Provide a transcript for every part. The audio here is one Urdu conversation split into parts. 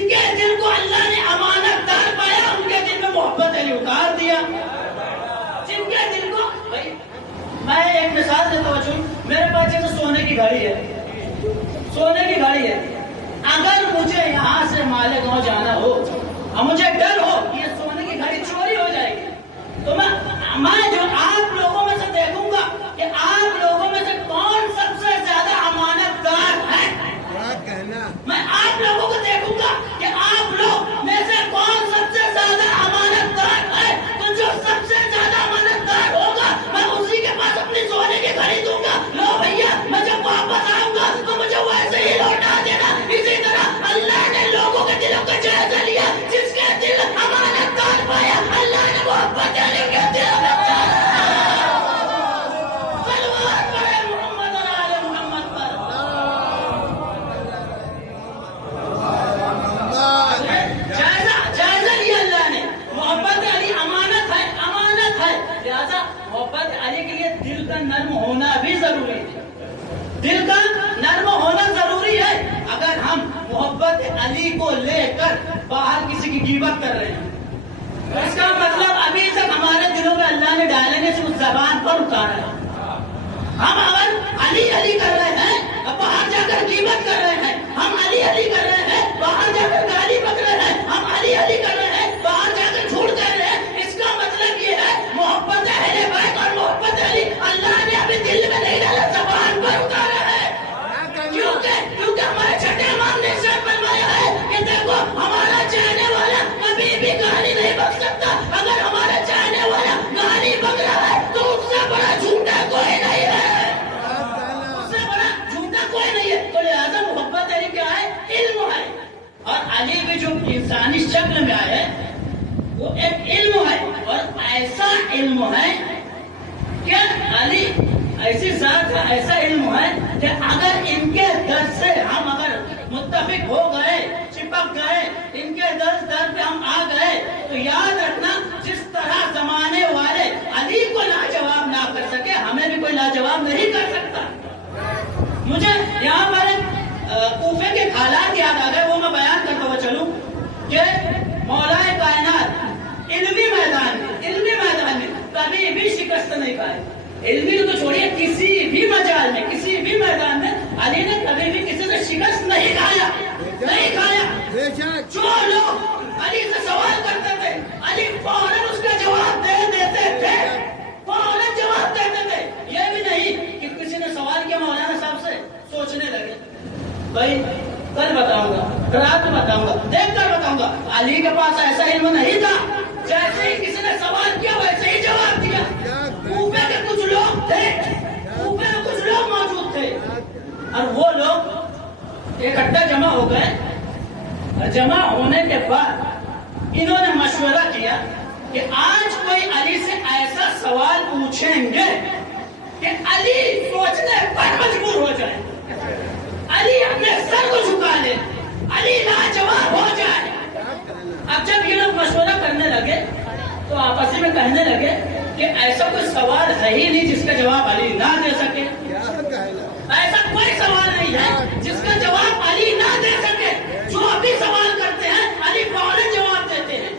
جن کے دل کو اللہ نے امانت دار پایا ان کے دل میں محبت علی اتار دیا. جن کے دل کو میں ایک مثال دیتا ہوں. میرے پاس جیسے سونے کی گھڑی ہے, سونے کی گھڑی ہے. اگر مجھے یہاں سے مالیگاؤں جانا ہو اور مجھے ڈر ہو کہ یہ سونے کی گھڑی چوری ہو جائے گی, تو میں جو آپ لوگوں میں سے دیکھوں گا کہ آپ لوگوں میں سے کون سب سے زیادہ امانت دار ہے. میں آپ لوگوں کو دیکھوں گا کہ آپ لوگ میں سے کون سب سے زیادہ امانت دار ہے. تو جو سب سے زیادہ امانت دار ہوگا میں اسی کے پاس اپنی سونے کی گھڑی دوں گا. لو بھیا, میں جب واپس آؤں گا تو مجھے ویسے ہی لوٹا دینا. اسی طرح اللہ نے لوگوں کے دلوں کا جائزہ لیا. جس کے دل امانت دار پایا اللہ نے محبت علی کے دل میں نرم ہونا بھی ضروری ہے. دل کا نرم ہونا ضروری ہے. اگر ہم محبت علی کو لے کر باہر کسی کی غیبت کر رہے ہیں, اس کا مطلب ابھی تک ہمارے دلوں میں اللہ نے ڈالے نے صرف زبان پر اتارا ہے. ہم اگر علی علی کر رہے ہیں, باہر جا کر غیبت کر رہے ہیں. ہم علی علی کر رہے ہیں, باہر جا کر گالی پکڑ رہے ہیں. ہم علی علی کر رہے ہیں, باہر جا کر جھوٹ کر رہے ہیں. اس کا مطلب یہ ہے محبت اہل بیت اور محبت علی اللہ نے ابھی دل میں نہیں ڈالا, زبان پر اتارا ہے. کیونکہ ہمارے چھٹے امام نے ارشاد فرمایا ہے کہ دیکھو ہمارا چاہنے والا کبھی بھی گالی نہیں بک سکتا. اگر ہمارا چاہنے والا گالی بک رہا ہے تو اس سے بڑا جھوٹا کوئی نہیں ہے. اس سے بڑا جھوٹا کوئی نہیں ہے. تو لہٰذا محبت علی کیا ہے؟ علم ہے. اور علی بھی جو انسانی شکل میں آئے وہ ایک علم ہے, اور ایسا علم ہے کہ علی ایسی ذات کا ایسا علم ہے کہ اگر ان کے در سے ہم اگر متفق ہو گئے, چپک گئے, ان کے در پہ ہم آ گئے, تو یاد رکھنا جس طرح زمانے والے علی کو لاجواب نہ کر سکے ہمیں بھی کوئی لاجواب نہیں کر سکتا. مجھے یہاں پر کوفے کے حالات یاد آ گئے, وہ میں بیان کرتا ہوا چلوں کہ مولا کائنات علمی میدان میں کبھی بھی شکست نہیں پائے. علمی تو چھوڑیے, کسی بھی مجال میں, کسی بھی میدان میں علی نے کبھی بھی کسی سے شکست نہیں کھایا. جو لوگ علی سے سوال کرتے تھے علی فوراً اس کا جواب دے دیتے تھے, فوراً جواب دیتے تھے. یہ بھی نہیں کہ کسی نے سوال کیا مولانا صاحب سے سوچنے لگے, بھائی کل بتاؤں گا, رات میں بتاؤں گا, دیکھ کر بتاؤں گا. علی کے پاس ایسا علم نہیں تھا. جیسے ہی کسی نے سوال کیا ویسے ہی جواب دیا. کوفے کے کچھ لوگ تھے, کوفے میں کچھ لوگ موجود تھے, اور وہ لوگ اکٹھا جمع ہو گئے. جمع ہونے کے بعد انہوں نے مشورہ کیا کہ آج کوئی علی سے ایسا سوال پوچھیں گے کہ علی سوچنے پر مجبور ہو جائے, علی اپنے سر کو جھکا لے, علی لاجواب ہو جائے. اب جب یہ لوگ مشورہ کرنے لگے تو آپس میں کہنے لگے کہ ایسا کوئی سوال ہے ہی نہیں جس کا جواب علی نہ دے سکے. ایسا کوئی سوال نہیں ہے جس کا جواب علی نہ دے سکے. جو بھی سوال کرتے ہیں علی فوراً جواب دیتے ہیں.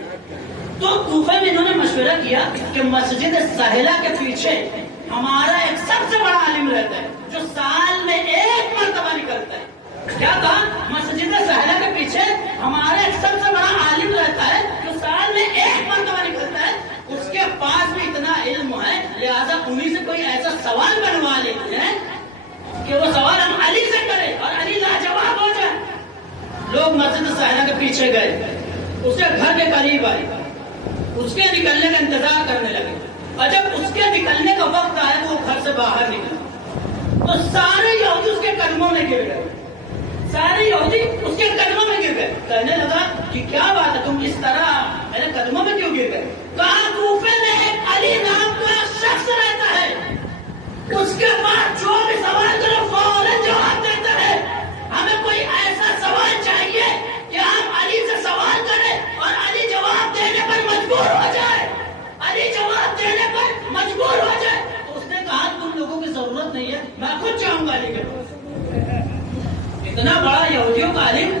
تو کوفہ میں انہوں نے مشورہ کیا کہ مسجد سہلہ کے پیچھے ہمارا ایک سب سے بڑا عالم رہتا ہے جو سال میں ایک مرتبہ نکلتا ہے. کیا کہا؟ مسجد سہلہ کے پیچھے ہمارا ایک سب سے بڑا عالم رہتا ہے جو سال میں ایک مرتبہ نکلتا ہے. اس کے پاس بھی اتنا علم ہے, لہذا انہیں سے کوئی ایسا سوال بنوا لیتے ہیں کہ وہ سوال ہم علی سے کریں اور علی لاجواب ہو جائے. لوگ مسجد سہلہ کے پیچھے گئے, اس کے گھر کے قریب آئے, اس کے نکلنے کا انتظار کرنے لگے, اور جب اس کے نکلنے کا وقت آئے تو وہ گھر سے باہر نکلا تو سارے یہودی اس کے قدموں میں گر گئے. سارے یہودی اس کے قدموں میں گر گئے. کہنے لگا کہ کیا بات ہے, تم اس طرح میرے قدموں میں کیوں گر گئے؟ کہا کوفے میں ایک علی نام کا شخص رہتا ہے, اس کے بعد جو بھی سوال کرو فوراً جواب دیتا ہے. ہمیں کوئی ایسا سوال چاہیے کہ ہم علی سے سوال کریں اور علی جواب دینے پر مجبور ہو جائے, علی جواب دینے پر مجبور ہو جائے. تو اس نے کہا تم لوگوں کی ضرورت نہیں ہے, میں خود چاہوں گا علی کے پاس. اتنا بڑا یہودیوں کا عالم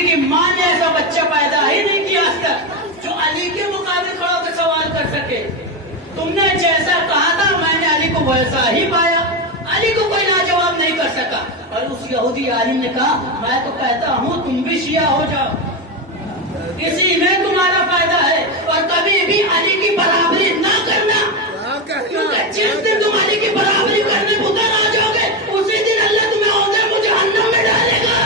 کسی کی ماں نے ایسا بچہ پیدا ہی نہیں کیا آج تک جو علی کے مقابل کھڑا ہو کے سوال کر سکے. تم نے جیسا کہا تھا میں نے علی کو ویسا ہی پایا. علی کو کوئی لاجواب نہیں کر سکا. اور اس یہودی عالم نے کہا میں تو کہتا ہوں تم بھی شیعہ ہو جاؤ, اسی میں تمہارا فائدہ ہے. اور کبھی بھی علی کی برابری نہ کرنا, کیونکہ جس دن تم علی کی برابری کرنے کو آ جاؤ گے اسی دن اللہ تمہیں عہدے جہنم میں ڈالے گا.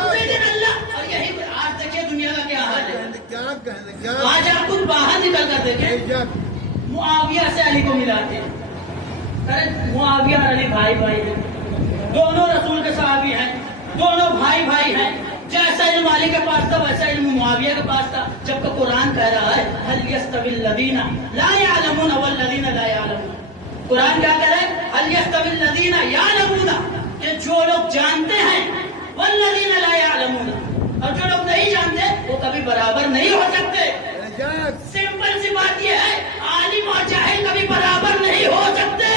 اسی دن اللہ. اور یہی آج دیکھیے دنیا کا کیا حال ہے. آج آپ خود باہر نکل کر دیکھیں, معاویہ سے علی کو ملاتے ہیں. معاویہ اور علی بھائی بھائی ہیں, دونوں رسول کے صحابی ہیں, دونوں بھائی بھائی ہیں. جیسا علم علی کے پاس تھا ویسا علم معاویہ کے پاس تھا. جبکہ قرآن کہہ رہا ہے هل يستوي الذين لا يعلمون والذين لا يعلمون. قرآن کیا کہہ رہا ہے, هل يستوي الذين يعلمون, کہ جو لوگ جانتے ہیں, والذين لا يعلمون, اور جو لوگ نہیں جانتے وہ کبھی برابر نہیں ہو سکتے. سمپل سی بات یہ ہے, عالم اور جاہل کبھی برابر نہیں ہو سکتے.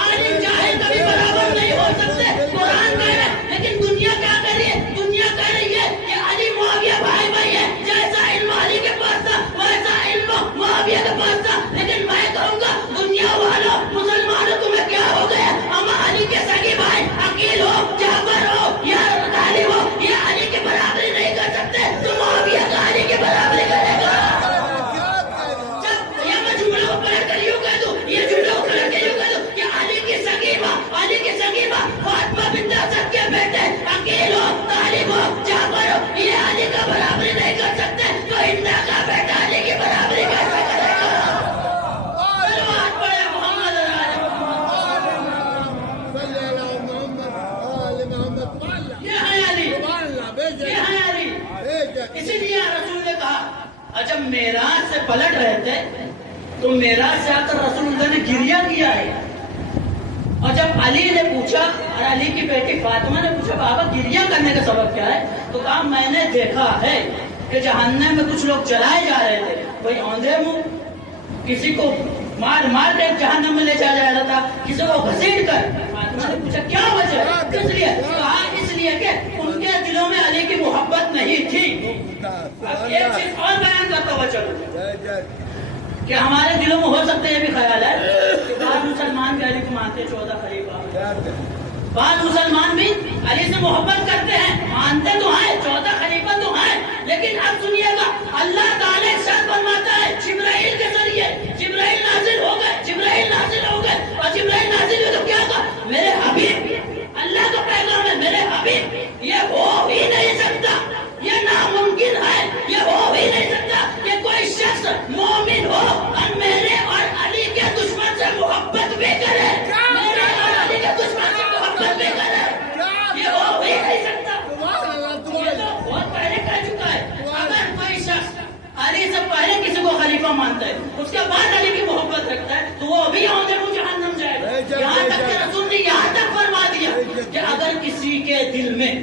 عالم جاہل کبھی برابر نہیں ہو سکتے. قرآن کہہ رہا ہے. لیکن دنیا کیا کہہ رہی ہے, دنیا کہہ رہی ہے کہ علی معاویہ بھائی بھائی ہے. جیسا علم علی کے پاس تھا ویسا علم معاویہ کے پاس تھا. لیکن میں کہوں گا دنیا والوں, مسلمانوں, تمہیں کیا ہو گیا؟ ہم علی کے سگے بھائی عقیل ہو, جعفر ہو یا طالب ہو, یہ علی کی برابری نہیں کر سکتے. تو معاویہ کا علی کی برابری کرے گا. یہ جھوٹا کر کے یوں کہہ دو کہ علی کی سگیمہ فاطمہ بنت اسد کے بیٹے عقیل ہو, طالب ہو, جعفر ہو, یہ علی کا برابری نہیں کر سکتے. تو ہندا کا بیٹا علی کی برابری کیسے کرے گا؟ صلوات پڑھے محمد یہ ہے علی, یہ ہے علی. اسی لیے رسول نے کہا جب معراج سے پلٹ رہے تھے تو معراج سے آ کر رسول اللہ نے گریہ کیا ہے. اور جب علی نے پوچھا, اور علی کی بیٹی فاطمہ نے پوچھا بابا گریہ کرنے کا سبب کیا ہے, تو کہا میں نے دیکھا ہے کہ جہنم میں کچھ لوگ جلائے جا رہے تھے, کوئی اوندھے منہ کسی کو مار مار کے جہنم میں لے جا رہا تھا, کسی کو گھسیٹ کر. فاطمہ نے پوچھا کیا وجہ, کس لیے؟ کہا اس لیے کہ ان کے دلوں میں علی کی محبت نہیں تھی. اب ایک چیز اور بیان کرتا ہوا چلو کہ ہمارے دلوں میں ہو سکتے یہ بھی خیال ہے کہ بعض مسلمان بھی علی کو مانتے ہیں 14 خلیفہ, بعض مسلمان بھی علی سے محبت کرتے ہیں, مانتے تو ہیں 14 خلیفہ تو ہیں. لیکن اب سنیے گا, اللہ تعالیٰ ایک شرط فرماتا ہے جبرائیل کے ذریعے. جبرائیل نازل ہو گئے, اور جبرائیل نازل ہوئے تو کیا کہا, میرے حبیب, اللہ کا پیغام ہے میرے حبیب, یہ ہو ہی نہیں سکتا, یہ ناممکن ہے, یہ ہو ہی نہیں سکتا کہ کوئی شخص مومن ہو اور میرے اور علی کے دشمن سے محبت بھی کرے, میرے اور علی کے دشمن سے محبت بھی کرے. یہ ہو ہی نہیں سکتا. یہ تو بہت پہلے کہہ چکا ہے. اگر کوئی شخص علی سے پہلے کسی کو خلیفہ مانتا ہے, اس کے بعد علی کی محبت رکھتا ہے, تو وہ ابھی عہدے کو جہنم جائے گا. یہاں تک کہ رسول نے یہاں تک فرما دیا کہ اگر کسی کے دل میں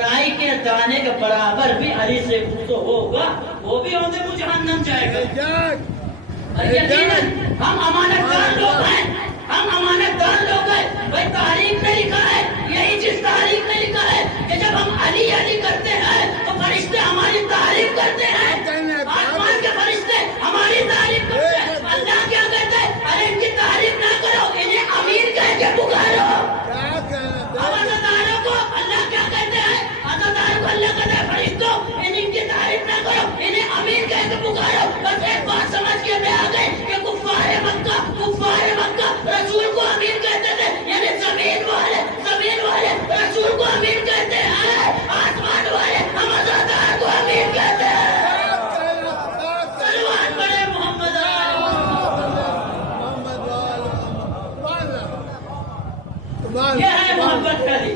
رائی کے دانے کے برابر بھی علی سے بغض ہوگا وہ بھی عہدے کو جہنم جائے گا. اور یقیناً ہم امانت دار لوگ ہیں, ہم امانت دار لوگ ہیں. بھائی تاریخ نے لکھا ہے, یہی چیز تاریخ نے لکھا ہے کہ جب ہم علی علی کرتے ہیں تو فرشتے ہماری تعریف کرتے ہیں, آسمان کے فرشتے ہماری تعریف کرتے ہیں. اللہ کیا کہتا ہے, ارے ان کی تعریف نہ کرو, انہیں امیر کہہ کے پکارو. عزاداروں کو اللہ کیا کہتے ہیں, عزاداروں کو اللہ کہتا ہے فرشتوں ان کی تعریف نہ کرو, انہیں امیر کہہ کے پکارو. بس ایک بات سمجھ کے میں آ گئی کہ کفار مکہ رسول کو امیر کہتے تھے, یعنی زمین والے رسول کو امیر کہتے ہیں, آسمان والے ہم عزادار کو امیر کہتے ہیں. صلوات پڑھے محمد. یہ ہے محبت کا علی,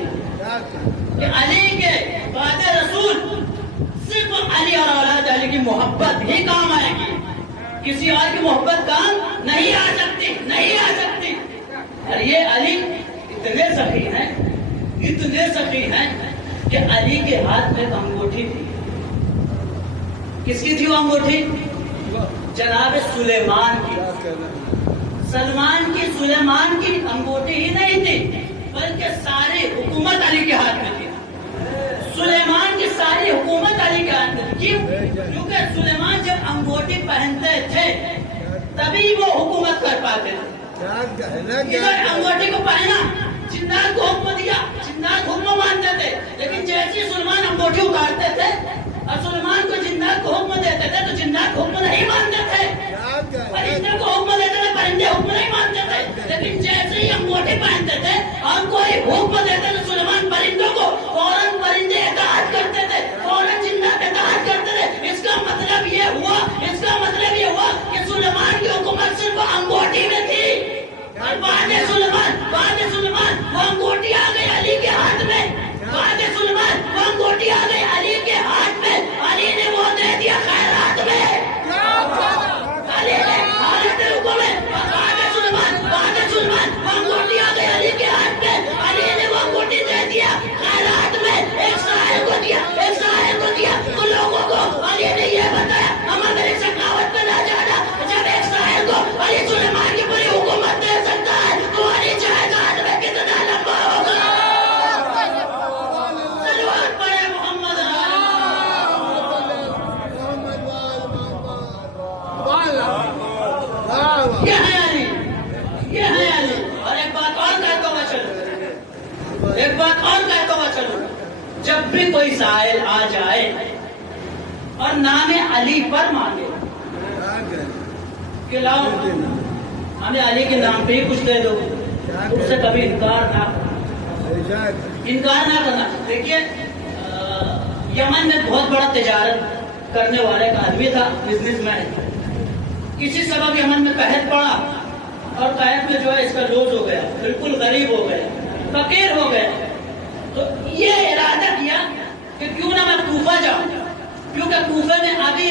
کہ علی کے بعد رسول صرف علی اور اولاد علی کی محبت ہی کام آئے گی, کسی اور کی محبت کام نہیں آ سکتی. اور یہ علی اتنے سخی ہیں کہ علی کے ہاتھ میں انگوٹھی تھی. کس کی تھی وہ انگوٹھی؟ جناب سلیمان کی. سلیمان کی انگوٹھی ہی نہیں تھی بلکہ ساری حکومت علی کے ہاتھ میں تھی. سلیمان کی ساری ادھر انگوٹھی کو پہنا، جنات کو حکم دیا، جنات حکم مانتے تھے، لیکن جیسے سلمان انگوٹھی اتارتے تھے اور سلمان کو جنات کو حکم دیتے تھے تو جنات حکم نہیں مانتے تھے، پرندے کو حکم دیتے تھے، پرندے حکم نہیں مانتے تھے، لیکن جیسے ہی انگوٹھی پہنتے تھے اور کوئی حکم دیتے تھے سلمان پرندوں کو، فوراً پرندے اطاعت کرتے تھے، فوراً جنات اطاعت کرتے تھے۔ اس کا مطلب یہ ہوا کہ سلمان کی حکومت صرف انگوٹھی میں تھی، اور بعد سلمان وہ انگوٹھی آ گئی علی کے ہاتھ میں، بعد سلمان وہ انگوٹھی آ گئی علی کے ہاتھ میں، علی نے وہ دے دیا خیرات میں، علی نے حالت رکوع میں، بعد سلمان وہ انگوٹھی آ گئی علی کے ہاتھ میں، علی نے وہ انگوٹھی دے دیا خیرات میں، ایک سائل کو دیا تو لوگوں کو علی نے یہ بتایا ہمیں میری سخاوت میں نہ جانا، جب ایک سائل کو علی سلیمان کی پوری حکومت دے سکتا ہے تو علی چاہے ہاتھ میں کتنا لمبا ہوگا۔ صلوات پڑھے محمد یہ ہے علی۔ اور ایک بات اور کہتا ہوا چلو، جب بھی کوئی سائل آ جائے اور نام علی پر مانگے کہ لاؤ ہمیں علی کے نام پہ ہی کچھ دے دو، اس سے کبھی انکار نہ کرنا۔ دیکھیے یمن میں بہت بڑا تجارت کرنے والا ایک آدمی تھا، بزنس مین، کسی سبب یمن میں قحط پڑا اور قحط میں جو ہے اس کا لوز ہو گیا، بالکل غریب ہو گیا، فقیر ہو گیا، تو یہ ارادہ کیا کہ کیوں نہ میں کوفہ جاؤں، کیونکہ کوفے میں ابھی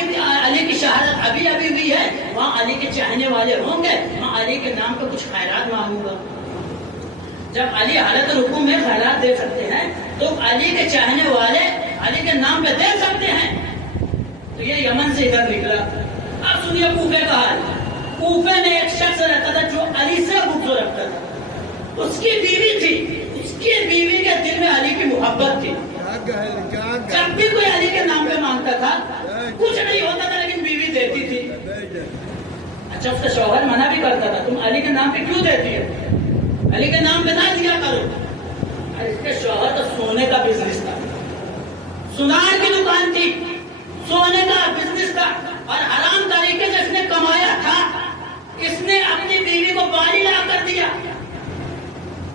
علی کی شہادت ابھی ہوئی ہے، وہاں علی کے چاہنے والے ہوں گے، وہاں علی کے نام پہ کچھ خیرات مانگوں گا۔ جب علی حالت رکوع میں خیرات دے سکتے ہیں تو علی کے چاہنے والے علی کے نام پہ دے سکتے ہیں، تو یہ یمن سے ادھر نکلا۔ اب سنیے کوفے کا حال۔ کوفے میں ایک شخص رہتا تھا جو علی سے خوبصورت رکھتا تھا، اس کی بیوی تھی، اس کی بیوی کے دل میں علی کی محبت تھی، جب بھی کوئی علی کے نام پہ مانگتا تھا کچھ نہیں ہوتا تھا لیکن بیوی دیتی تھی۔ اچھا اس کا شوہر منع بھی کرتا تھا، تم علی کے نام پہ کیوں دیتی ہے، علی کے نام پہ نہ دیا کرو۔ اس کے شوہر کا سونے کا بزنس تھا، سونار کی دکان تھی، سونے کا بزنس تھا، اور حرام طریقے سے اس نے کمایا تھا۔ اس نے اپنی بیوی کو بالی لا کر دیا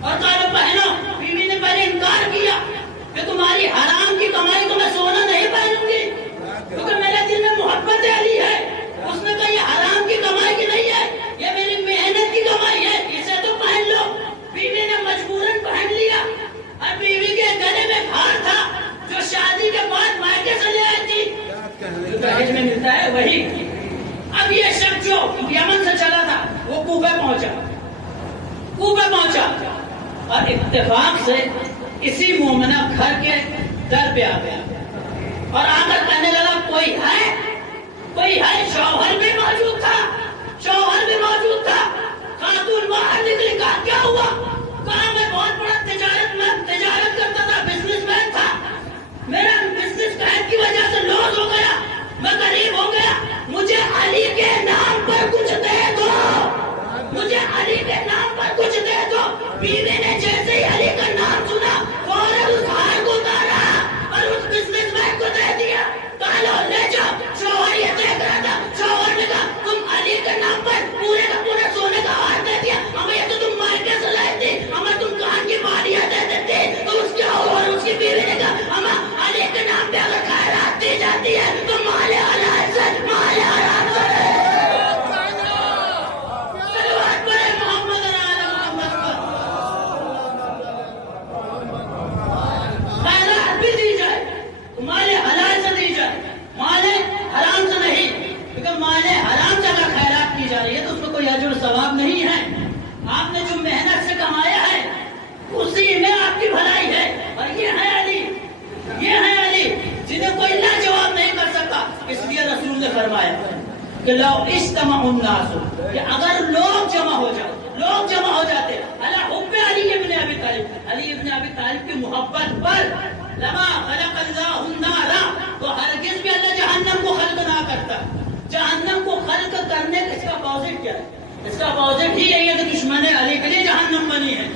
اور کہا پہنو، بیوی نے پہلے انکار کیا کہ تمہاری حرام کی کمائی کو میں سونا نہیں پہنوں گی، کیونکہ میرے دل میں محبت علی ہے۔ اس نے کہا یہ حرام کی کمائی کی نہیں ہے، یہ میری محنت کی کمائی ہے، اسے تو پہن لو۔ بیوی نے مجبوراً پہن لیا، اور بیوی کے گلے میں ہار تھا جو شادی کے بعد مائکے سے لے آئی تھی، جو دہیج میں ملتا ہے وہی۔ اب یہ شخص جو یمن سے چلا تھا وہ کوفہ پہنچا اور اتفاق سے اسی مومنہ گھر کے در پہ آ گیا اور آ کر کہنے لگا کوئی ہے، شوہر بھی موجود تھا، خاتون باہر نکلی، کہا کیا ہوا، کہا میں بہت بڑا تجارت کرتا تھا، بزنس مین تھا، میرا بزنس قحط کی وجہ سے لوز ہو گیا، میں غریب ہو گیا، مجھے علی کے نام پر کچھ دے دو، مجھے علی کے نام پر کچھ دے دو۔ بیوی نے جیسے ہی علی کا نام سنا فوراً اس ہار کو اتارا اور اس بزنس مین کو دے دیا، کہا لو لے جاؤ۔ شوہر یہ دیکھ رہا تھا، شوہر نے کہا تم علی کے نام پر پورے کا پورا سونے کا ہار دے دیا، ہمیں یہ تو تم مائکے سے لائے تھے، ہمیں تم کان کی بالیاں دے دیتے، تو اس کے اور اس کی بیوی نے کہا ہمیں علی کے نام پہ اگر خیرات دی جاتی ہے تو مال حلال سے مال حرام سے ثواب نہیں ہے، آپ نے جو محنت سے کمایا ہے اسی میں آپ کی بھلائی ہے۔ اور یہ ہے علی جنہیں کوئی لاجواب نہیں کر سکا، اس لیے رسول نے فرمایا کہ لو اجتمع الناس، کہ اگر لوگ جمع ہو جاتے علی حب علی ابن ابی طالب کی محبت پر، لما خلق اللہ النار، تو ہرگز بھی اللہ جہنم کو خلق نہ کرتا۔ جہنم کو خلق کرنے کا اس کا اپوزٹ کیا ہے؟ اس کا اپوزٹ ہی یہی ہے کہ دشمن علی کے لیے جہنم بنی ہے.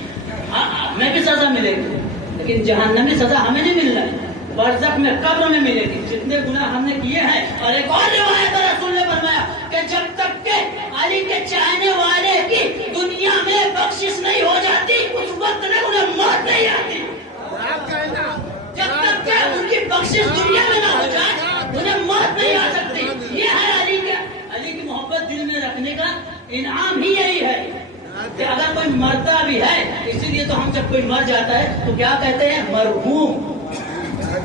ہمیں بھی سزا ملے گی لیکن جہنمی سزا ہمیں نہیں مل رہا ہے, برزخ میں قبر میں ملے گی جتنے گناہ ہم نے کیے ہیں. اور ایک اور روایت رسول نے فرمایا کہ جب تک کہ علی کے چاہنے والے کی دنیا میں بخشش نہیں ہو جاتی اس وقت تک انہیں موت نہیں آتی. جب تک کہ ان کی بخشش دنیا میں نہ ہو جائے انہیں موت نہیں آ سکتی. یہ ہے علی کی محبت دل میں رکھنے کا انعام ہی یہی ہے کہ اگر کوئی مرتا بھی ہے, اسی لیے تو ہم جب کوئی مر جاتا ہے تو کیا کہتے ہیں مرحوم.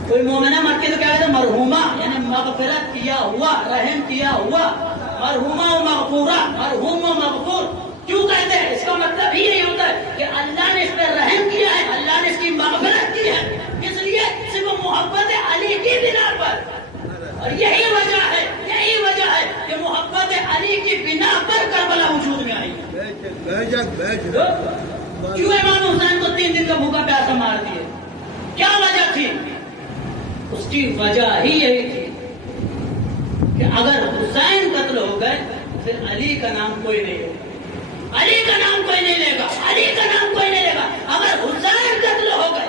کوئی مومنہ مرتی تو کیا کہتے ہیں مرحومہ, یعنی مغفرت کیا ہوا, رحم کیا ہوا. مرحومہ و مغفورہ, مرحوم و مغفور کیوں کہتے ہیں؟ اس کا مطلب ہی یہی ہوتا ہے کہ اللہ نے اس پہ رحم کیا ہے, اللہ نے اس کی مغفرت کی ہے, اس لیے صرف محبت علی کی بنا پر. اور یہی وجہ ہے کہ محبت علی کی بنا پر کربلا وجود میں آئی. کیوں امام حسین کو 3 دن کا بھوکا پیاسا مار دیے؟ کیا وجہ تھی؟ اس کی وجہ ہی یہی تھی کہ اگر حسین قتل ہو گئے پھر علی کا نام کوئی نہیں ہوگا, علی کا نام کوئی نہیں لے گا, علی کا نام کوئی نہیں لے گا. اگر حسین قتل ہو گئے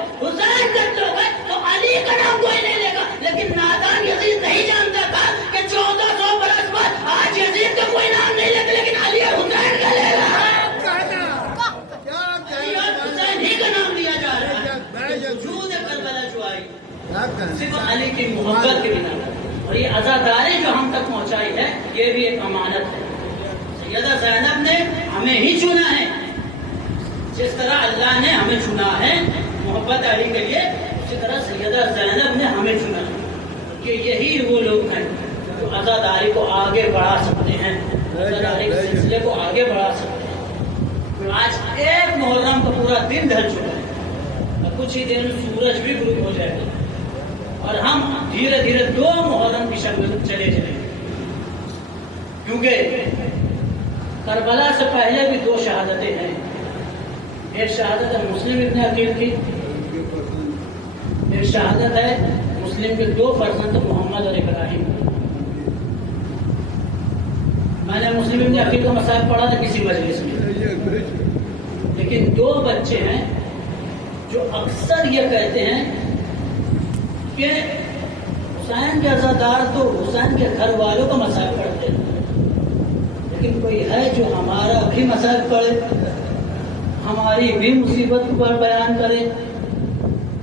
تو علی کا نام کوئی نہیں لے گا. لیکن نادان یزید نہیں جانتا تھا کہ 1400 برس بعد آج یزید کا کوئی نام نہیں لیتے لیکن علی اور حسین کا لے گا. علی اور حسین ہی کا نام لیا جا رہا ہے. وجود کربلا جو آئی صرف علی کی محبت کے بنا. اور یہ عزاداری جو ہم تک پہنچائی ہے یہ بھی ایک امانت ہے. سیدہ زینب نے ہمیں ہی چنا ہے, جس طرح اللہ نے ہمیں چنا ہے محبت علی کے لیے, اسی طرح سیدہ زینب نے ہمیں چنا ہے کہ یہی وہ لوگ ہیں جو عزاداری کو آگے بڑھا سکتے ہیں, عزاداری کے سلسلے کو آگے بڑھا سکتے ہیں. آج ایک محرم کا پورا دن ڈھل چکا ہے, کچھ ہی دن سورج بھی غروب ہو جائے گا اور ہم دھیرے دھیرے 2 محرم کی شکل میں چلے جائیں گے. کیونکہ کربلا سے پہلے بھی 2 شہادتیں ہیں. ایک شہادت ہے مسلم ابن عقیل کی, ایک شہادت ہے مسلم کے 2 فرزند محمد اور ابراہیم. میں نے مسلم ابن عقیل کا مسائل پڑھا تھا کسی مجلس میں, لیکن 2 بچے ہیں جو اکثر یہ کہتے ہیں کہ حسین کے عزادار تو حسین کے گھر والوں کا مسائل پڑھتے ہیں, لیکن کوئی ہے جو ہمارا بھی مسائل پڑھے, ہماری بھی مصیبت پر بیان کرے.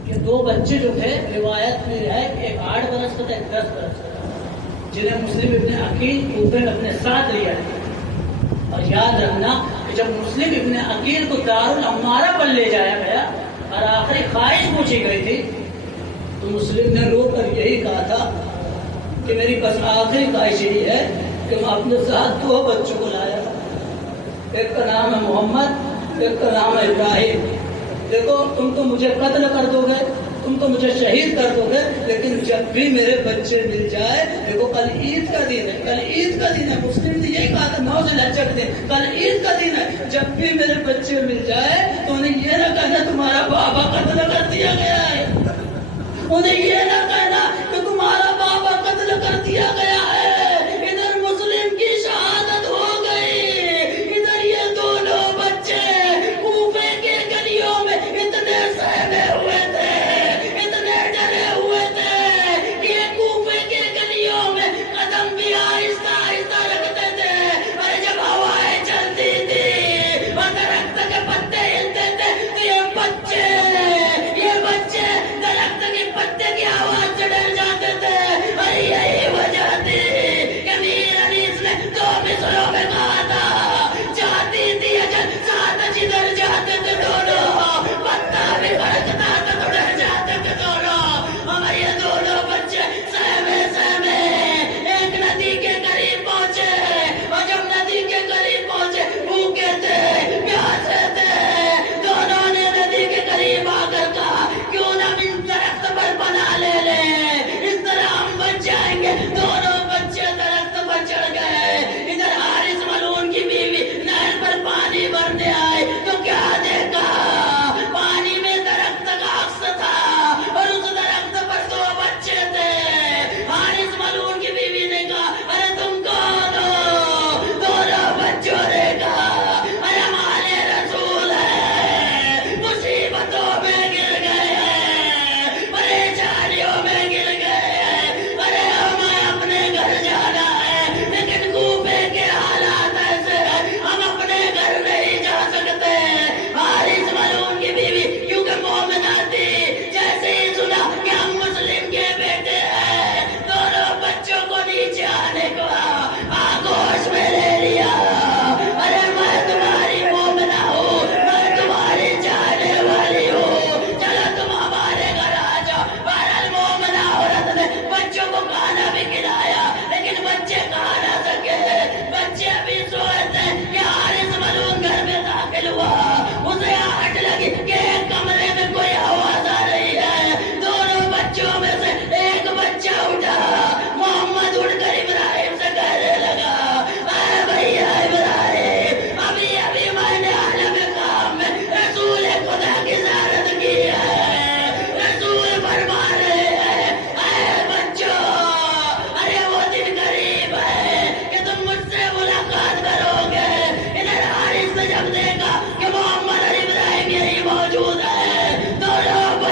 کہ 2 بچے جو تھے روایت میں ہے کہ ایک 8 برس کا تھا, ایک 10 برس کا تھا, جنہیں مسلم ابن عقیل کوفے میں اپنے ساتھ لیا ہے. اور یاد رکھنا کہ جب مسلم ابن عقیل کو دارالعمارہ پر لے جایا گیا اور آخری خواہش پوچھی گئی تھی تو مسلم نے رو کر یہی کہا تھا کہ میری بس آخری خواہش یہی ہے کہ میں اپنے ساتھ 2 بچوں کو لایا. ایک کا نام ہے محمد, ایک کا نام ہے ابراہیم. دیکھو تم تو مجھے قتل کر دو گے, تم تو مجھے شہید کر دو گے, لیکن جب بھی میرے بچے مل جائے, دیکھو کل عید کا دن ہے, کل عید کا دن ہے, مسلم نے یہی کہا تھا 9 ذوالحجہ کے دن, کل عید کا دن ہے, جب بھی میرے بچے مل جائے تو انہیں یہ نہ کہنا تمہارا بابا قتل کر دیا گیا ہے, انہیں یہ نہ کہنا کہ تمہارا بابا قتل کر دیا گیا ہے. ادھر مسلم کی شہادت ہو گئی, ادھر یہ 2 بچے کوفے کے گلیوں میں اتنے سہمے ہوئے تھے, اتنے ڈرے ہوئے تھے کہ کوفے کے گلیوں میں قدم بھی آہستہ آہستہ رکھتے تھے. اور جب ہوائیں چلتی تھی اور درخت کے پتے ہلتے تھے تو یہ بچے درخت کے پتے کی آواز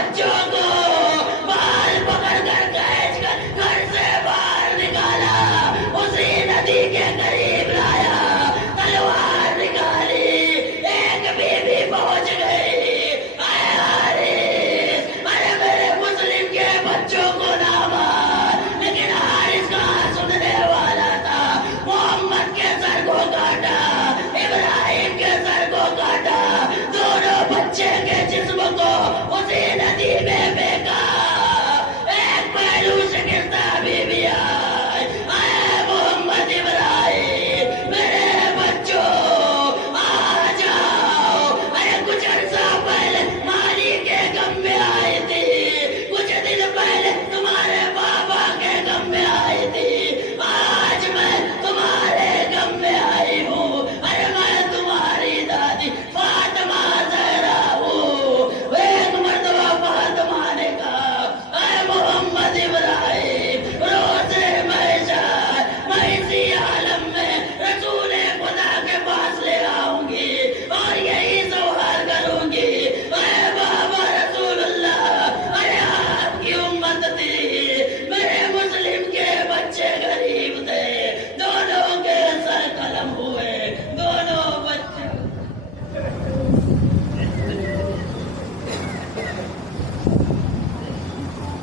بچہ